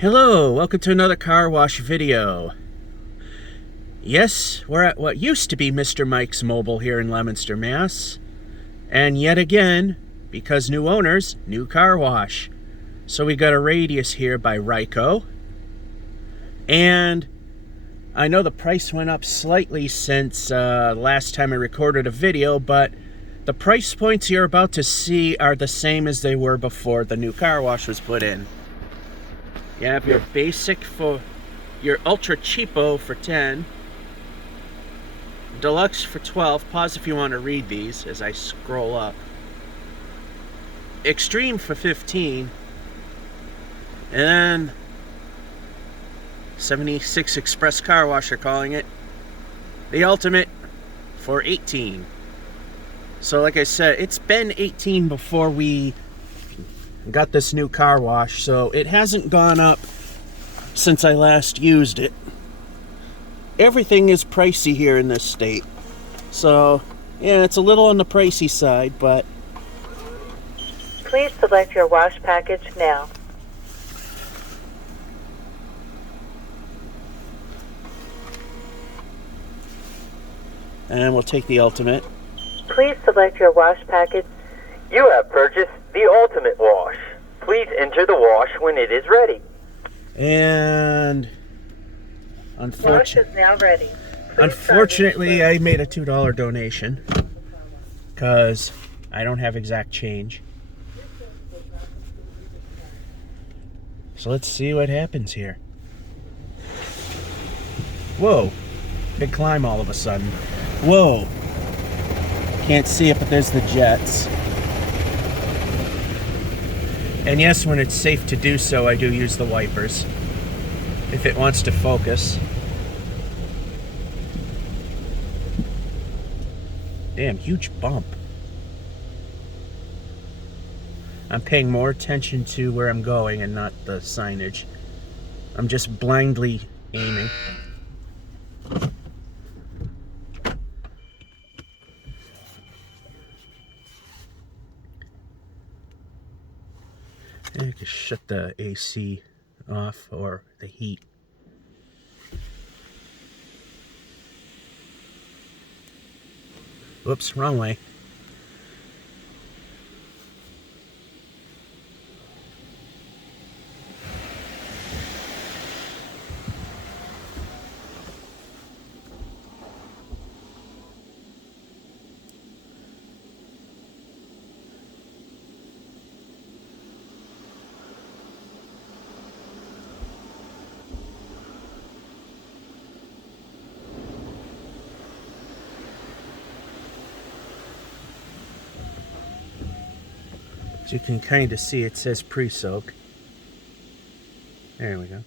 Hello, welcome to another car wash video. Yes, we're at what used to be Mr. Mike's Mobil here in Leominster, Mass. And yet again, because new owners, new car wash. So we got a Radius here by Ryco. And I know the price went up slightly since last time I recorded a video, but the price points you're about to see are the same as they were before the new car wash was put in. You have your basic for your ultra cheapo for 10, deluxe for 12. Pause if you want to read these as I scroll up. Extreme for 15, and then 76 Express Car Wash, they're calling it. The ultimate for 18. So like I said, it's been 18 before we got this new car wash, so it hasn't gone up since I last used it. Everything is pricey here in this state, so yeah, it's a little on the pricey side, but please select your wash package now. and we'll take the ultimate. Please select your wash package. You have purchased the ultimate wash. Please enter the wash when it is ready. And Wash is now ready. unfortunately, I made a $2 donation because I don't have exact change. So let's see what happens here. Whoa, big climb all of a sudden. Whoa, can't see it, but there's the jets. And yes, when it's safe to do so, I do use the wipers if it wants to focus. Damn, huge bump. I'm paying more attention to where I'm going and not the signage. I'm just blindly aiming. I can shut the AC off or the heat. Whoops, wrong way. As you can kind of see, it says pre-soak. There we go.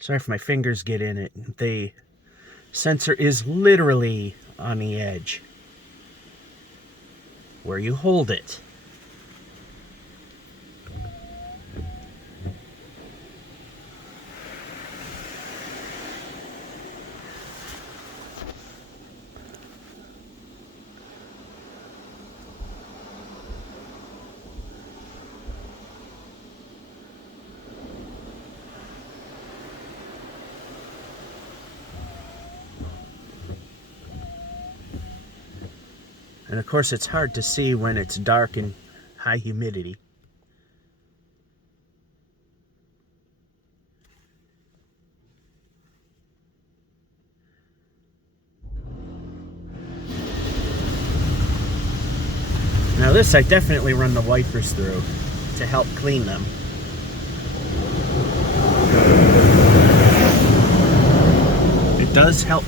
Sorry if my fingers get in it. The sensor is literally on the edge where you hold it. And of course, it's hard to see when it's dark and high humidity. Now this, I definitely run the wipers through to help clean them. It does help.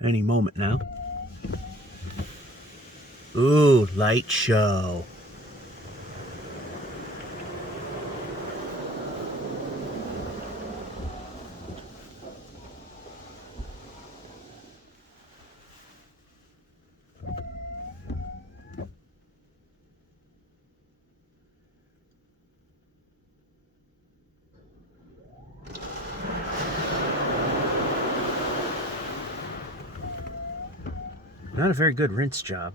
Any moment now. Ooh, light show. Not a very good rinse job.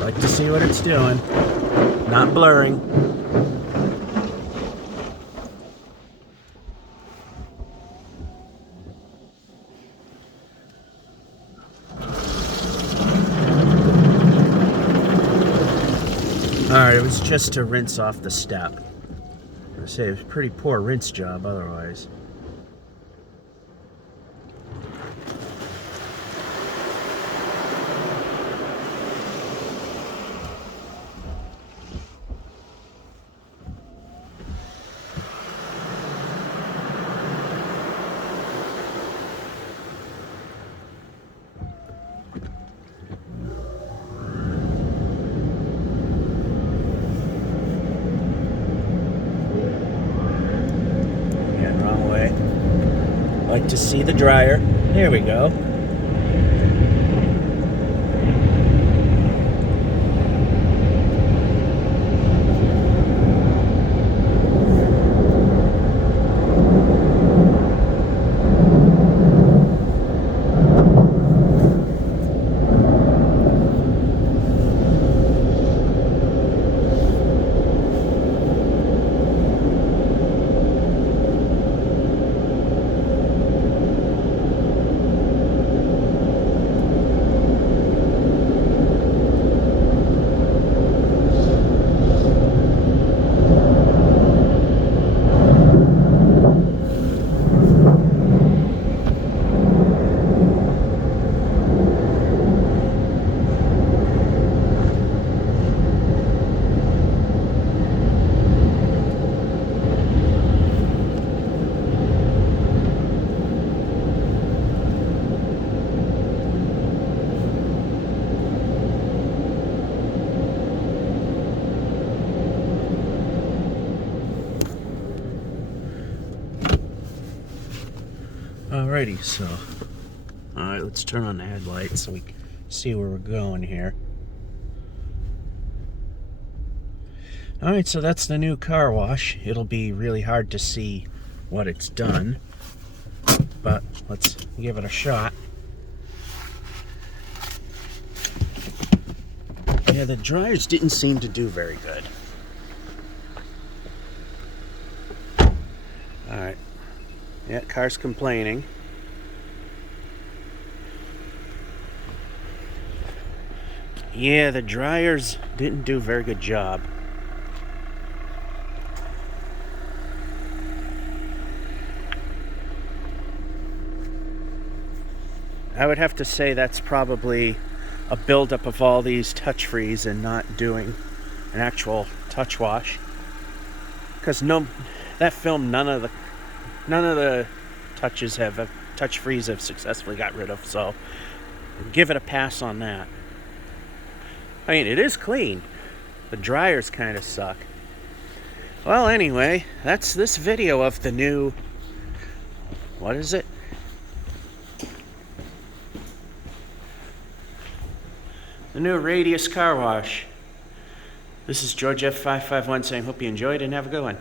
Like to see what it's doing. Not blurring. Alright, it was just to rinse off the step. I say it was a pretty poor rinse job otherwise. Like to see the dryer. There we go. Alrighty, so alright, let's turn on the headlights so we can see where we're going here. Alright, so that's the new car wash. It'll be really hard to see what it's done, but let's give it a shot. Yeah, the dryers didn't seem to do very good. Alright. Yeah, car's complaining. Yeah, the dryers didn't do a very good job. I would have to say that's probably a buildup of all these touch-frees and not doing an actual touch wash. Because that film, none of the touches have touch-frees have successfully got rid of, so give it a pass on that. I mean, it is clean. The dryers kind of suck. Well, anyway, that's this video of the new, what is it? The new Radius car wash. This is George F551 saying, hope you enjoyed and have a good one.